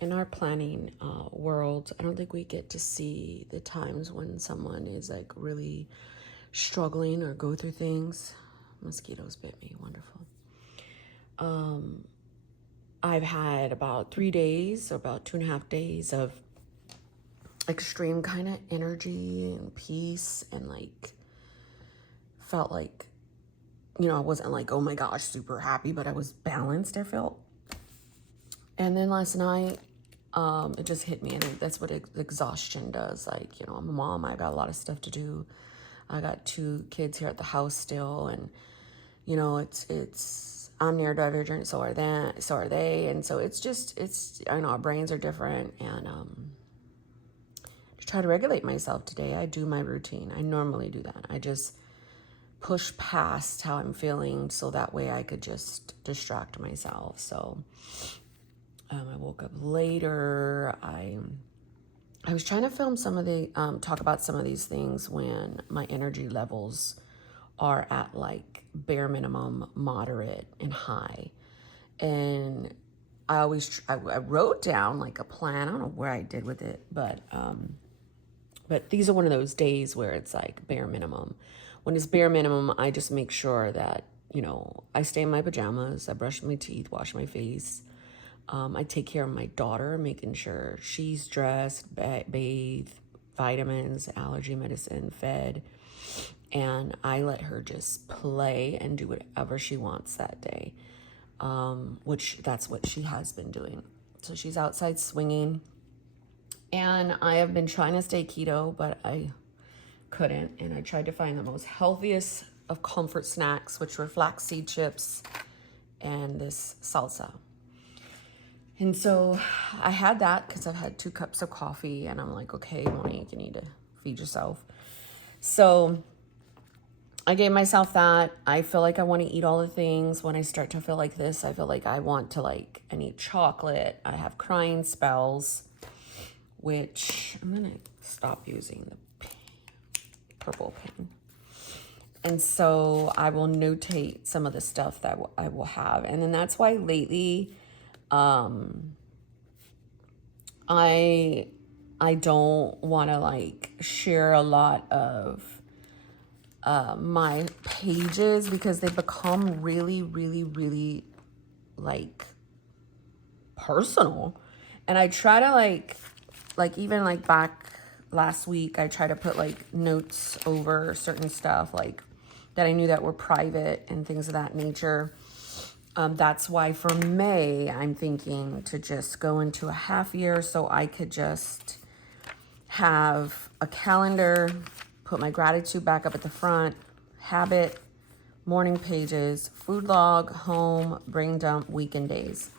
in our planning world, I don't think we get to see the times when someone is like really struggling or go through things. Mosquitoes bit me. Wonderful. I've had about 3 days, or about 2.5 days of extreme kind of energy and peace, and like felt like, I wasn't like, oh my gosh, super happy, but I was balanced, I felt. And then last night, it just hit me, and that's what exhaustion does. Like, I'm a mom, I got a lot of stuff to do. I got 2 kids here at the house still, and it's I'm neurodivergent, so are they, and so it's I know our brains are different, and to try to regulate myself today, I do my routine. I normally do that. I just push past how I'm feeling, so that way I could just distract myself. So I woke up later. I was trying to film some of the talk about some of these things when my energy levels are at like bare minimum, moderate, and high. And I wrote down like a plan. I don't know where I did with it, but these are one of those days where it's like bare minimum. When it's bare minimum, I just make sure that, I stay in my pajamas, I brush my teeth, wash my face. I take care of my daughter, making sure she's dressed, bathed, vitamins, allergy medicine, fed. And I let her just play and do whatever she wants that day, which that's what she has been doing. So she's outside swinging. And I have been trying to stay keto, but I couldn't. And I tried to find the most healthiest of comfort snacks, which were flaxseed chips and this salsa. And so I had that because I've had 2 cups of coffee, and I'm like, okay, Monique, you need to feed yourself. So I gave myself that. I feel like I want to eat all the things. When I start to feel like this, I feel like I need chocolate. I have crying spells, which I'm going to stop using the purple pen. And so I will notate some of the stuff that I will have. And then that's why lately, I don't want to like share a lot of my pages, because they become really, really, really like personal. And I try to like even like back last week, I try to put like notes over certain stuff like that I knew that were private and things of that nature. That's why for May, I'm thinking to just go into a half year, so I could just have a calendar, put my gratitude back up at the front, habit, morning pages, food log, home, brain dump, weekend days.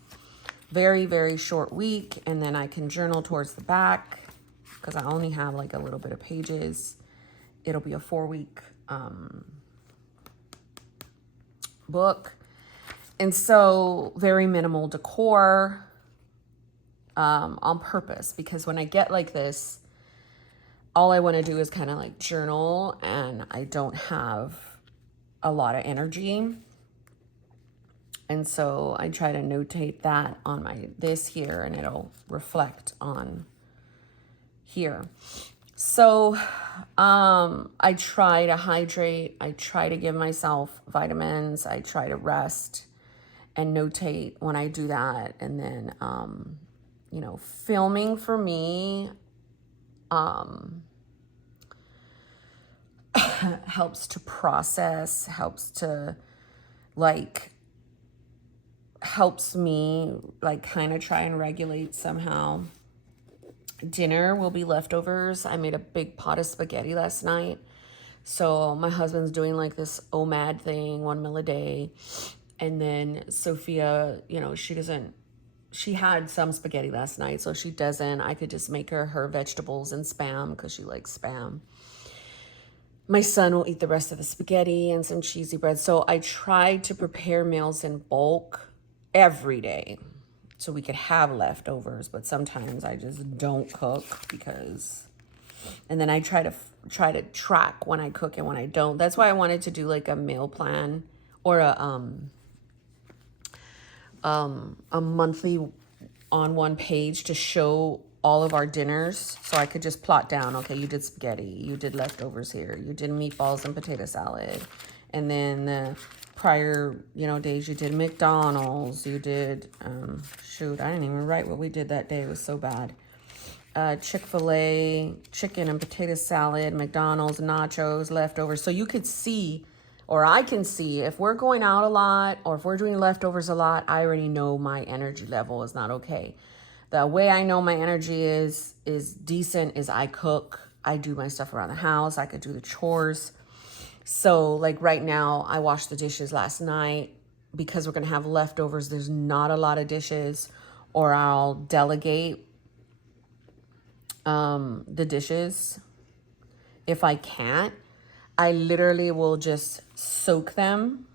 Very, very short week, and then I can journal towards the back because I only have like a little bit of pages. It'll be a 4-week book. And so very minimal decor on purpose, because when I get like this, all I want to do is kind of like journal, and I don't have a lot of energy. And so I try to notate that on this here, and it'll reflect on here. So I try to hydrate. I try to give myself vitamins. I try to rest and notate when I do that. And then, filming for me helps to process, helps me like kind of try and regulate somehow. Dinner will be leftovers. I made a big pot of spaghetti last night. So my husband's doing like this OMAD thing, 1 meal a day. And then Sophia, she had some spaghetti last night, so she doesn't. I could just make her vegetables and Spam because she likes Spam. My son will eat the rest of the spaghetti and some cheesy bread. So I try to prepare meals in bulk every day so we could have leftovers, but sometimes I just don't cook and then I try to track when I cook and when I don't. That's why I wanted to do like a meal plan or a monthly on one page to show all of our dinners. So I could just plot down, okay, you did spaghetti, you did leftovers here, you did meatballs and potato salad. And then the prior, days you did McDonald's, you did, shoot, I didn't even write what we did that day. It was so bad. Chick-fil-A, chicken and potato salad, McDonald's, nachos, leftovers. So you could see, or I can see, if we're going out a lot or if we're doing leftovers a lot, I already know my energy level is not okay. The way I know my energy is decent is I cook, I do my stuff around the house, I could do the chores. So like right now, I washed the dishes last night because we're gonna have leftovers. There's not a lot of dishes, or I'll delegate the dishes. If I can't, I literally will just soak them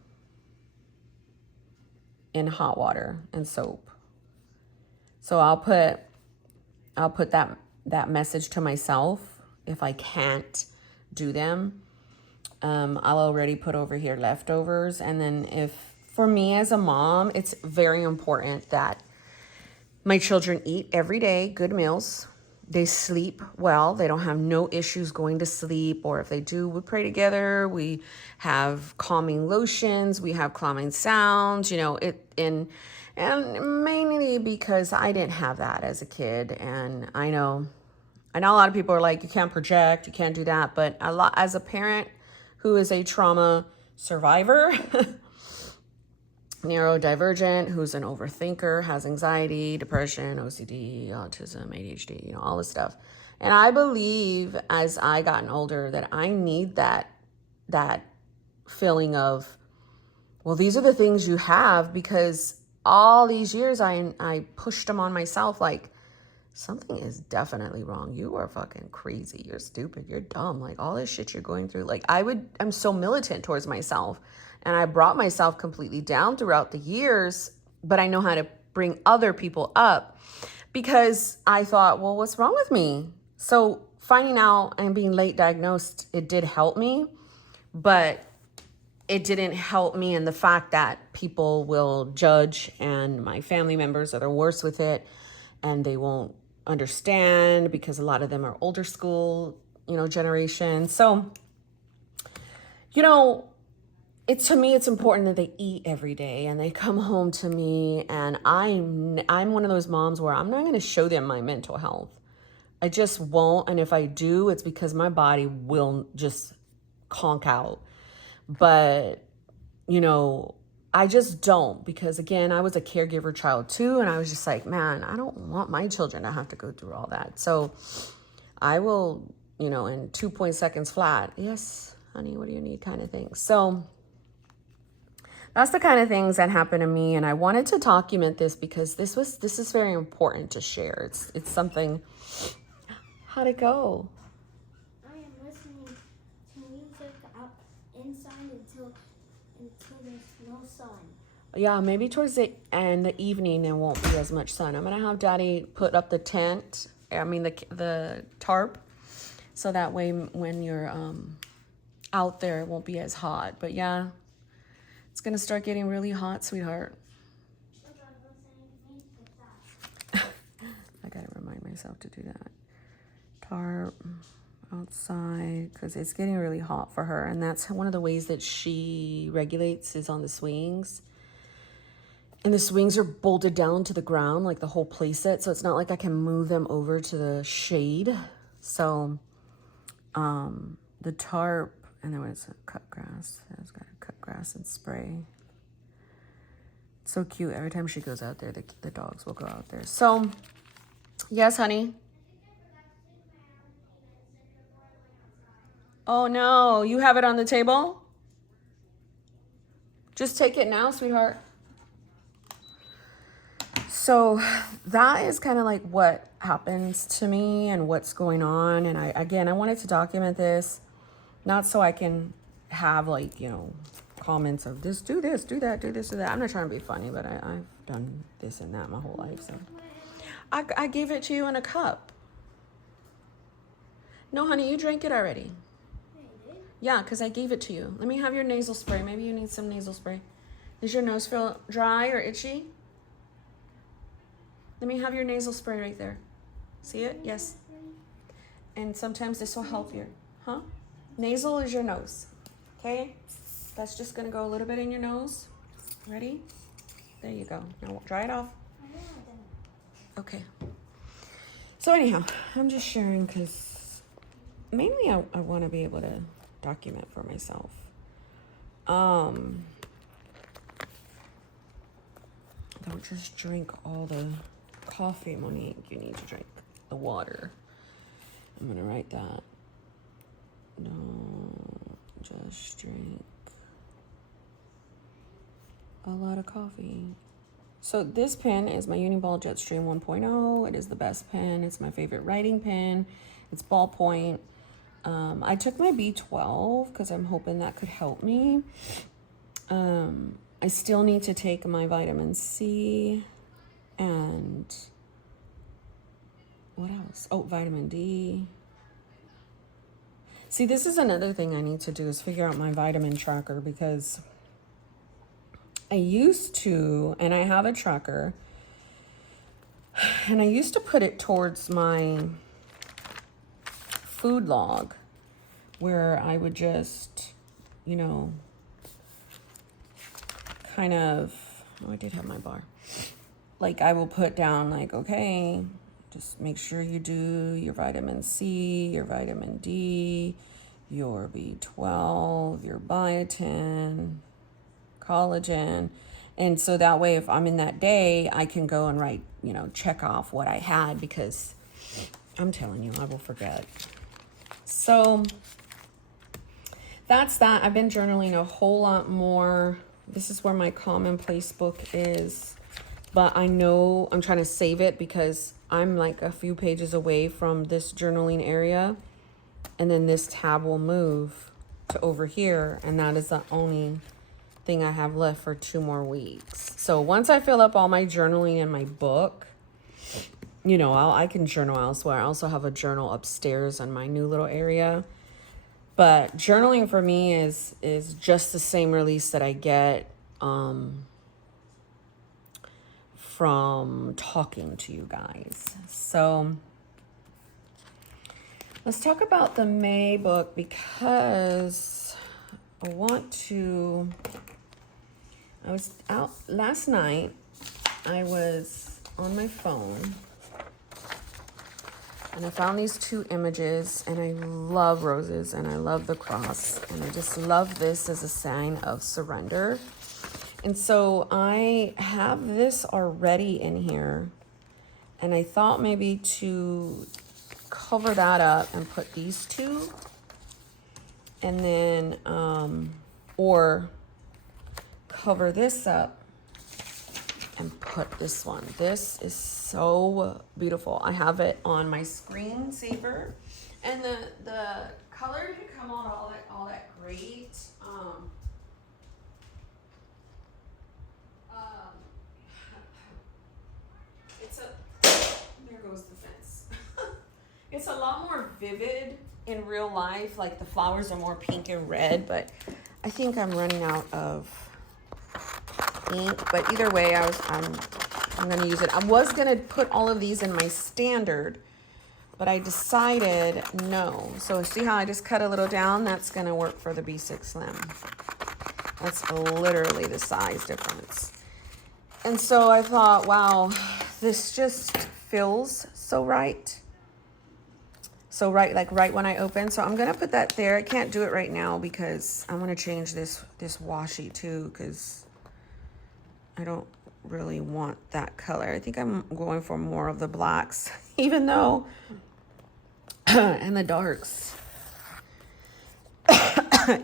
in hot water and soap. So I'll put that message to myself if I can't do them. I'll already put over here leftovers. And then if, for me as a mom, it's very important that my children eat every day good meals. They sleep well. They don't have no issues going to sleep. Or if they do, we pray together. We have calming lotions. We have calming sounds, and mainly because I didn't have that as a kid. And I know a lot of people are like, you can't project, you can't do that. But as a parent who is a trauma survivor, neurodivergent, who's an overthinker, has anxiety, depression, OCD, autism, ADHD, all this stuff. And I believe as I gotten older that I need that feeling of, well, these are the things you have, because all these years I pushed them on myself like, something is definitely wrong. You are fucking crazy. You're stupid. You're dumb. Like all this shit you're going through. Like I'm so militant towards myself. And I brought myself completely down throughout the years, but I know how to bring other people up because I thought, well, what's wrong with me? So finding out and being late diagnosed, it did help me, but it didn't help me in the fact that people will judge, and my family members are the worst with it, and they won't understand because a lot of them are older school, generation. So, to me, it's important that they eat every day and they come home to me, and I'm one of those moms where I'm not going to show them my mental health. I just won't. And if I do, it's because my body will just conk out. But, I just don't, because again, I was a caregiver child too. And I was just like, man, I don't want my children to have to go through all that. So I will, in 2 seconds flat. Yes, honey, what do you need kind of thing. So that's the kind of things that happen to me. And I wanted to document this because this is very important to share. It's something. How'd it go? I am listening to music out inside until there's no sun. Yeah, maybe towards the end, the evening, there won't be as much sun. I'm going to have Daddy put up the tent, the tarp, so that way when you're out there, it won't be as hot. But yeah, it's going to start getting really hot, sweetheart. I got to remind myself to do that. Tarp outside, because it's getting really hot for her. And that's one of the ways that she regulates is on the swings. And the swings are bolted down to the ground, like the whole play set. So it's not like I can move them over to the shade. So the tarp, and there was a cut grass. I was got to cut grass and spray. It's so cute. Every time she goes out there, the dogs will go out there. So, yes, honey. Oh no, you have it on the table? Just take it now, sweetheart. So that is kind of like what happens to me and what's going on. And I wanted to document this, not so I can have comments of this, do this, do that, do this, do that. I'm not trying to be funny, but I've done this and that my whole life. So I gave it to you in a cup. No, honey, you drank it already. Yeah, because I gave it to you. Let me have your nasal spray. Maybe you need some nasal spray. Does your nose feel dry or itchy? Let me have your nasal spray right there. See it? Yes. And sometimes this will help you. Huh? Nasal is your nose. Okay? That's just going to go a little bit in your nose. Ready? There you go. Now dry it off. Okay. So anyhow, I'm just sharing because mainly I want to be able to document for myself. Don't just drink all the coffee, Monique. You need to drink the water. I'm going to write that. Don't just drink a lot of coffee. So this pen is my Uniball Jetstream 1.0. It is the best pen. It's my favorite writing pen. It's ballpoint. I took my B12 because I'm hoping that could help me. I still need to take my vitamin C and what else? Oh, vitamin D. See, this is another thing I need to do is figure out my vitamin tracker because I used to, and I have a tracker, and I used to put it towards my food log where I would just, you know, kind of, oh, I did have my bar. Like I will put down like, okay, just make sure you do your vitamin C, your vitamin D, your B12, your biotin, collagen. And so that way, if I'm in that day, I can go and write, you know, check off what I had because I'm telling you, I will forget. So that's that. I've been journaling a whole lot more. This is where my commonplace book is, but I know I'm trying to save it because I'm like a few pages away from this journaling area, and then this tab will move to over here, and that is the only thing I have left for 2 more weeks. So once I fill up all my journaling in my book, you know, I can journal elsewhere. I also have a journal upstairs in my new little area. But journaling for me is just the same release that I get from talking to you guys. So let's talk about the May book because I was out last night. I was on my phone and I found these 2 images, and I love roses and I love the cross, and I just love this as a sign of surrender. And so I have this already in here, and I thought maybe to cover that up and put these 2, and then or cover this up and put this one. This is so beautiful. I have it on my screensaver, and the color didn't come out all that great. There goes the fence. It's a lot more vivid in real life. Like the flowers are more pink and red, but I think I'm running out of ink. But either way, I'm gonna use it. I was gonna put all of these in my standard, but I decided no. So see how I just cut a little down? That's gonna work for the B6Slim. That's literally the size difference. And so I thought, wow, this just feels so right. So right, like right when I open. So I'm gonna put that there. I can't do it right now because I want to change this washi too, because I don't really want that color. I think I'm going for more of the blacks, even though, and the darks,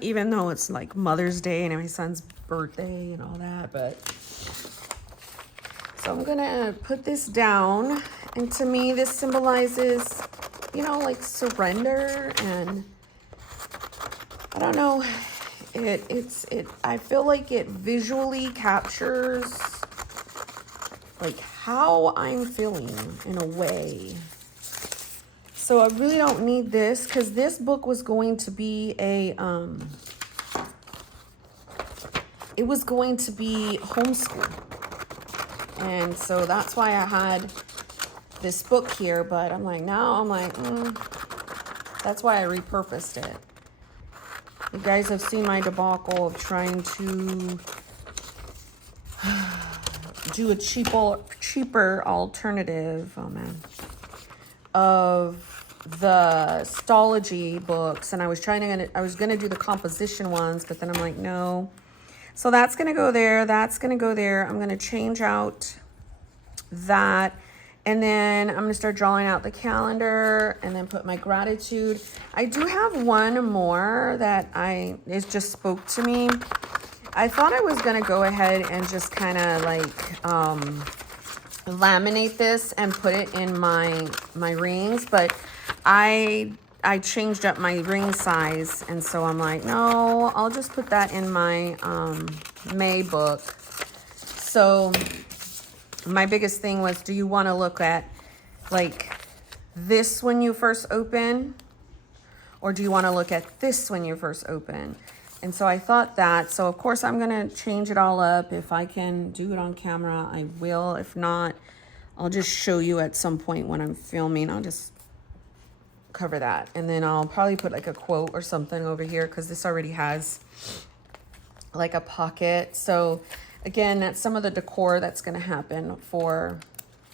even though it's like Mother's Day and my son's birthday and all that. But so I'm gonna put this down, and to me this symbolizes, you know, like surrender, and I don't know, I feel like it visually captures like how I'm feeling in a way. So I really don't need this because this book was going to be it was going to be homeschool. And so that's why I had this book here, but I'm like, now I'm like, that's why I repurposed it. You guys have seen my debacle of trying to do a cheaper alternative, oh man, of the Stalogy books, and I was gonna do the composition ones, but then I'm like, no. So that's gonna go there, that's gonna go there. I'm gonna change out that, and then I'm gonna start drawing out the calendar and then put my gratitude. I do have one more that it just spoke to me. I thought I was gonna go ahead and just kind of like laminate this and put it in my rings, but I changed up my ring size, and so I'm like, no, I'll just put that in my May book. So my biggest thing was, do you want to look at like this when you first open, or do you want to look at this when you first open? And so I thought that, so of course I'm going to change it all up. If I can do it on camera, I will. If not, I'll just show you at some point when I'm filming. I'll just cover that. And then I'll probably put like a quote or something over here, because this already has like a pocket. So again, that's some of the decor that's going to happen for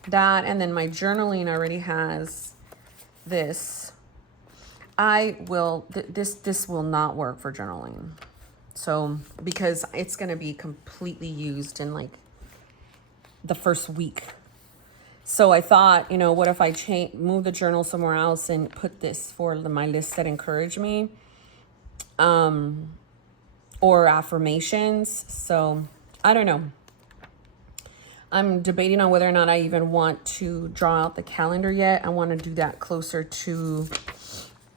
that. And then my journaling already has this. This will not work for journaling. So, because it's going to be completely used in like the first week. So I thought, you know, what if I move the journal somewhere else and put this for my lists that encourage me, or affirmations. So I don't know. I'm debating on whether or not I even want to draw out the calendar yet. I want to do that closer to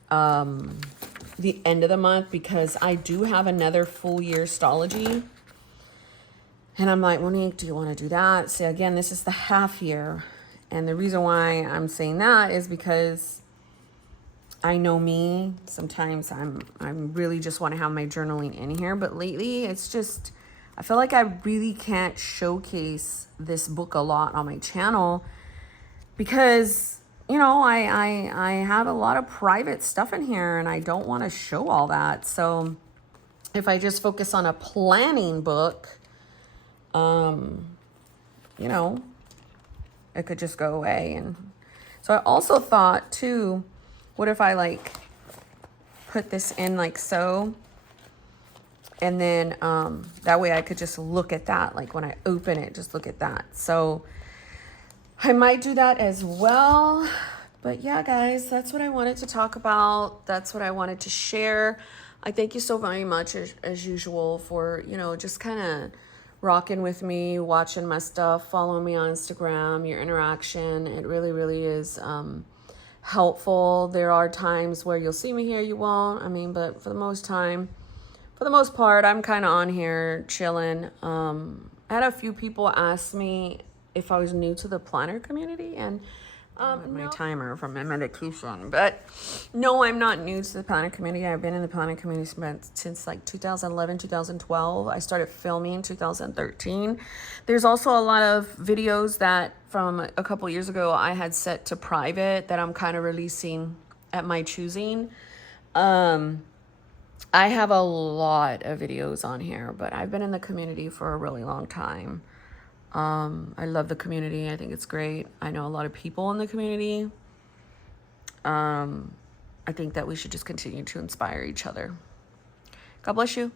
the end of the month, because I do have another full year Stalogy. And I'm like, Monique, do you want to do that? So again, this is the half year. And the reason why I'm saying that is because I know me. Sometimes I'm really just want to have my journaling in here. But lately, it's just, I feel like I really can't showcase this book a lot on my channel, because, you know, I have a lot of private stuff in here and I don't want to show all that. So if I just focus on a planning book, you know, it could just go away. And so I also thought too, what if I like put this in like so, and then that way I could just look at that, like when I open it, just look at that. So I might do that as well. But yeah, guys, that's what I wanted to talk about. That's what I wanted to share. I thank you so very much, as usual, for, you know, just kind of rocking with me, watching my stuff, following me on Instagram, your interaction. It really, really is helpful. There are times where you'll see me here, you won't. I mean, but for the most part, I'm kind of on here chilling. I had a few people ask me if I was new to the planner community, and my timer from my medication. But no, I'm not new to the planner community. I've been in the planner community since like 2011, 2012. I started filming in 2013. There's also a lot of videos that from a couple years ago I had set to private that I'm kind of releasing at my choosing. I have a lot of videos on here, but I've been in the community for a really long time. I love the community. I think it's great. I know a lot of people in the community. I think that we should just continue to inspire each other. God bless you.